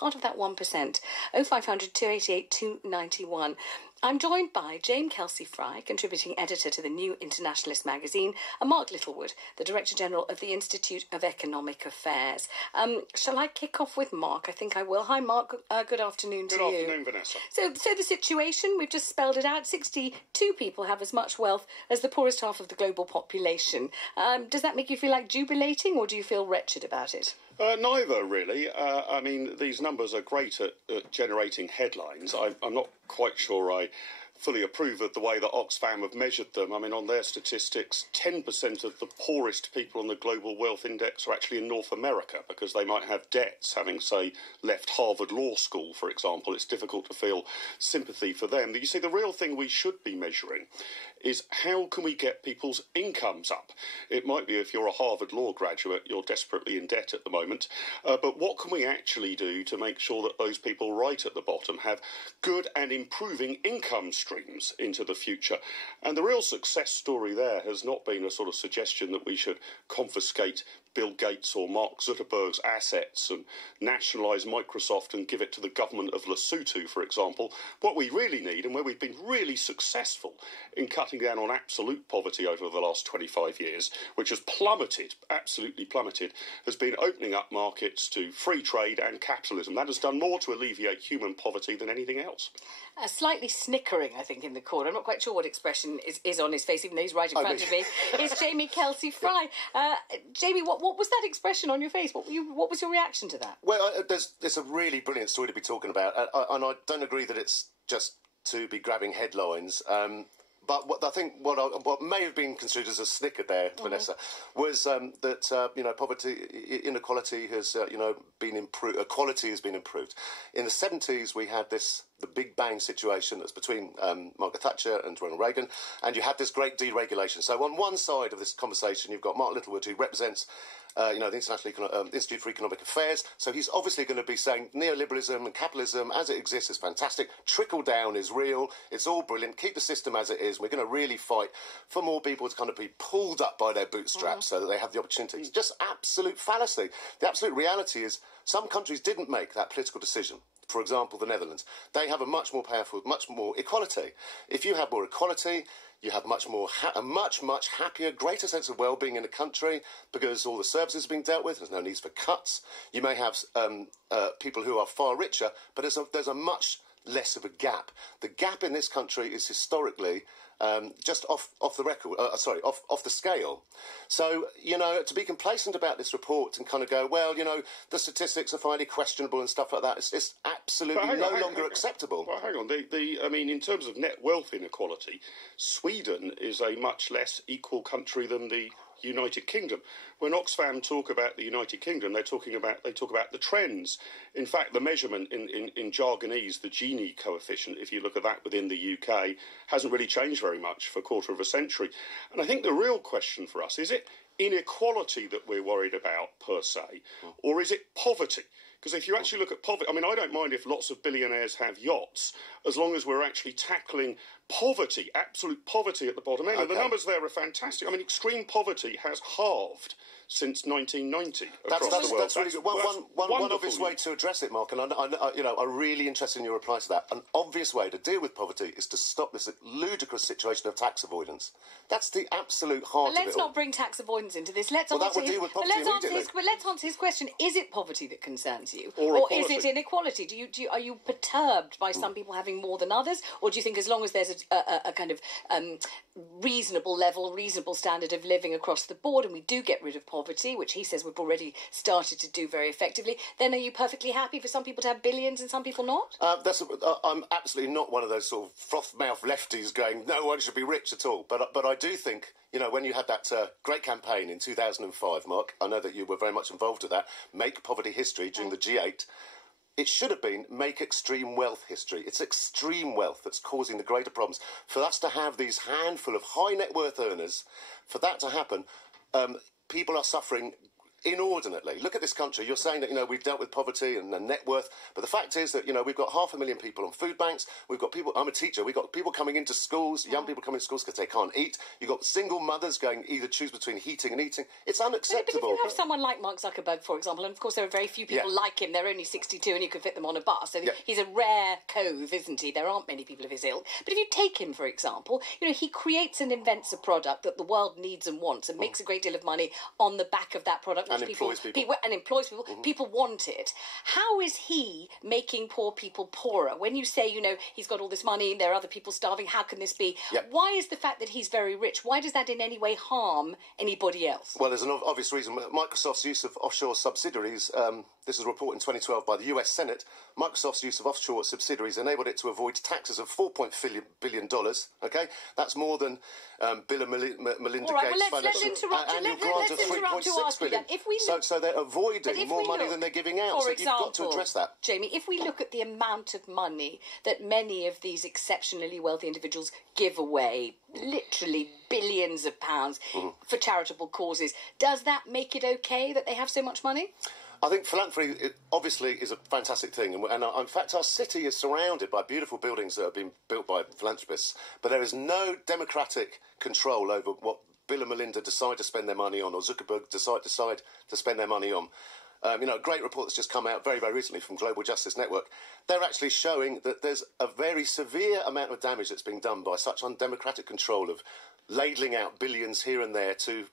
part of that 1%. 0500 288 291. I'm joined by Jane Kelsey-Fry, contributing editor to the New Internationalist magazine, and Mark Littlewood, the Director General of the Institute of Economic Affairs. Shall I kick off with Mark? I think I will. Hi, Mark. Good afternoon to you. Good afternoon, Vanessa. So the situation, we've just spelled it out. 62 people have as much wealth as the poorest half of the global population. Does that make you feel like jubilating, or do you feel wretched about it? Neither, really. I mean, these numbers are great at generating headlines. I'm not quite sure I fully approve of the way that Oxfam have measured them. I mean, on their statistics, 10% of the poorest people on the Global Wealth Index are actually in North America because they might have debts, having, say, left Harvard Law School, for example. It's difficult to feel sympathy for them. You see, the real thing we should be measuring is how can we get people's incomes up? It might be if you're a Harvard Law graduate, you're desperately in debt at the moment, but what can we actually do to make sure that those people right at the bottom have good and improving income streams into the future? And the real success story there has not been a sort of suggestion that we should confiscate Bill Gates or Mark Zuckerberg's assets and nationalise Microsoft and give it to the government of Lesotho, for example. What we really need, and where we've been really successful in cutting down on absolute poverty over the last 25 years, which has plummeted, absolutely plummeted, has been opening up markets to free trade and capitalism. That has done more to alleviate human poverty than anything else. Slightly snickering, I think, in the corner. I'm not quite sure what expression is on his face, even though he's right in front of me. It's Jamie Kelsey-Fry. Jamie, what was that expression on your face? What was your reaction to that? Well, there's a really brilliant story to be talking about, and I don't agree that it's just to be grabbing headlines. But what may have been construed as a snicker there, Vanessa, was that poverty, inequality has been improved. Equality has been improved. In the 70s, we had the Big Bang situation that's between Margaret Thatcher and Ronald Reagan, and you had this great deregulation. So on one side of this conversation, you've got Mark Littlewood, who represents the International Institute for Economic Affairs. So he's obviously going to be saying neoliberalism and capitalism as it exists is fantastic. Trickle down is real. It's all brilliant. Keep the system as it is. We're going to really fight for more people to kind of be pulled up by their bootstraps so that they have the opportunities. Just absolute fallacy. The absolute reality is some countries didn't make that political decision. For example, the Netherlands. They have a much more powerful, much more equality. If you have more equality, you have a much happier, greater sense of well-being in the country because all the services are being dealt with. There's no need for cuts. You may have people who are far richer, but there's a much less of a gap. The gap in this country is historically just off the record. Off the scale. So to be complacent about this report and kind of go, well, the statistics are finally questionable and stuff like that. It's absolutely no longer acceptable. Well, hang on. I mean, in terms of net wealth inequality, Sweden is a much less equal country than the United Kingdom. When Oxfam talk about the United Kingdom, they talk about the trends. In fact, the measurement in Jargonese, the Gini coefficient, if you look at that within the UK, hasn't really changed very much for a quarter of a century. And I think the real question for us, is it inequality that we're worried about per se, or is it poverty? Because if you actually look at poverty, I mean, I don't mind if lots of billionaires have yachts, as long as we're actually tackling poverty, absolute poverty at the bottom end. Okay. And the numbers there are fantastic. I mean, extreme poverty has halved since 1990 across the world. That's really good. One obvious way to address it, Mark, and I'm really interested in your reply to that. An obvious way to deal with poverty is to stop this ludicrous situation of tax avoidance. That's the absolute heart of it all. Let's not bring tax avoidance into this. Let's that would deal with poverty immediately. But let's answer his question. Is it poverty that concerns you? Or is it inequality? Are you perturbed by some people having more than others? Or do you think as long as there's a kind of reasonable level, reasonable standard of living across the board, and we do get rid of poverty, which he says we've already started to do very effectively, then are you perfectly happy for some people to have billions and some people not? I'm absolutely not one of those sort of froth-mouth lefties going, no one should be rich at all. But I do think, when you had that great campaign in 2005, Mark, I know that you were very much involved with that, Make Poverty History during the G8, it should have been Make Extreme Wealth History. It's extreme wealth that's causing the greater problems. For us to have these handful of high net worth earners, for that to happen, people are suffering inordinately. Look at this country. You're saying that, we've dealt with poverty and net worth, but the fact is that, we've got 500,000 people on food banks. We've got people, I'm a teacher, we've got people coming into schools, young people coming to schools because they can't eat. You've got single mothers going either choose between heating and eating. It's unacceptable. But if you have someone like Mark Zuckerberg, for example, and of course there are very few people like him, they're only 62 and you can fit them on a bus, so he's a rare cove, isn't he? There aren't many people of his ilk. But if you take him, for example, he creates and invents a product that the world needs and wants and makes a great deal of money on the back of that product, which employs people. People want it. How is he making poor people poorer? When you say, he's got all this money and there are other people starving, how can this be? Why is the fact that he's very rich, why does that in any way harm anybody else? Well, there's an obvious reason. Microsoft's use of offshore subsidiaries, this is a report in 2012 by the US Senate, Microsoft's use of offshore subsidiaries enabled it to avoid taxes of $4.4 billion, okay? That's more than Bill and Melinda Gates' annual grant of $3.6 billion. So they're avoiding more money than they're giving out. So you've got to address that. Jamie, if we look at the amount of money that many of these exceptionally wealthy individuals give away, literally billions of pounds for charitable causes, does that make it okay that they have so much money? I think philanthropy obviously is a fantastic thing, and in fact our city is surrounded by beautiful buildings that have been built by philanthropists, but there is no democratic control over what Bill and Melinda decide to spend their money on, or Zuckerberg decide to spend their money on. A great report that's just come out very, very recently from Global Justice Network. They're actually showing that there's a very severe amount of damage that's being done by such undemocratic control of ladling out billions here and there to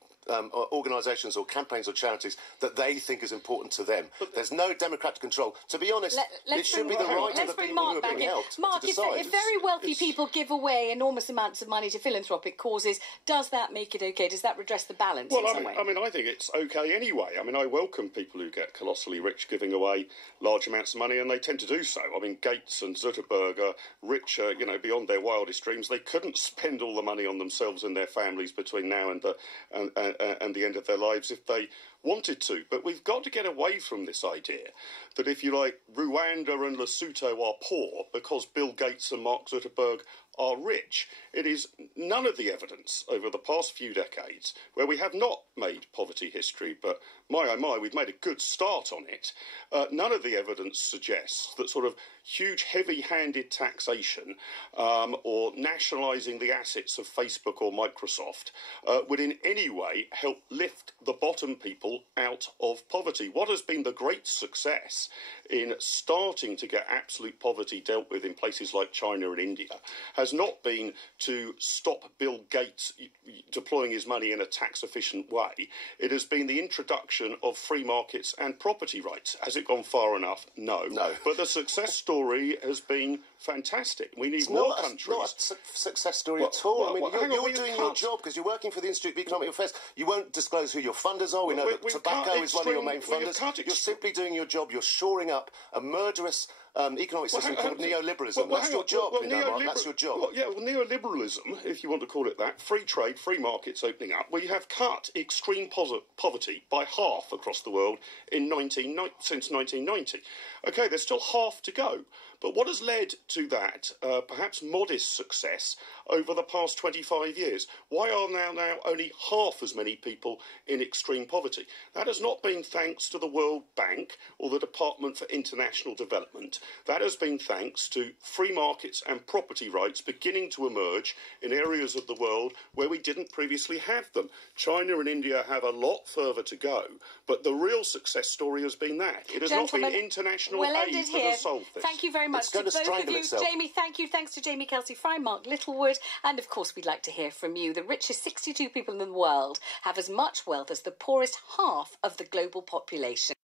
organisations or campaigns or charities that they think is important to them. There's no democratic control. To be honest, it should be the right of the people who are being helped Mark, to decide. If very wealthy people give away enormous amounts of money to philanthropic causes, does that make it okay? Does that redress the balance in some way? I think it's okay anyway. I welcome people who get colossally rich giving away large amounts of money, and they tend to do so. Gates and Zuckerberg are richer, beyond their wildest dreams. They couldn't spend all the money on themselves and their families between now and the end of their lives if they wanted to. But we've got to get away from this idea that, if you like, Rwanda and Lesotho are poor because Bill Gates and Mark Zuckerberg are rich. It is none of the evidence over the past few decades where we have not made poverty history, but my oh my, we've made a good start on it. None of the evidence suggests that sort of huge heavy-handed taxation or nationalising the assets of Facebook or Microsoft would in any way help lift the bottom people out of poverty. What has been the great success in starting to get absolute poverty dealt with in places like China and India has not been to stop Bill Gates deploying his money in a tax-efficient way. It has been the introduction of free markets and property rights. Has it gone far enough? No. But the success story has been fantastic. We need more countries. It's not a success story at all. You're doing your job because you're working for the Institute of Economic Affairs. You won't disclose who your funders are. We know that tobacco is one of your main funders. You're simply doing your job. You're shoring up a murderous economic system called neoliberalism. That's your job, Mark. That's your job. Neoliberalism, if you want to call it that, free trade, free markets opening up, we have cut extreme poverty by half across the world since 1990. OK, there's still half to go. But what has led to that perhaps modest success over the past 25 years? Why are now only half as many people in extreme poverty? That has not been thanks to the World Bank or the Department for International Development. That has been thanks to free markets and property rights beginning to emerge in areas of the world where we didn't previously have them. China and India have a lot further to go, but the real success story has been that. It has not been international aid that has solved this. Thank you very much to both of you. Jamie, thank you. Thanks to Jamie Kelsey-Fry, Mark Littlewood, and of course we'd like to hear from you. The richest 62 people in the world have as much wealth as the poorest half of the global population.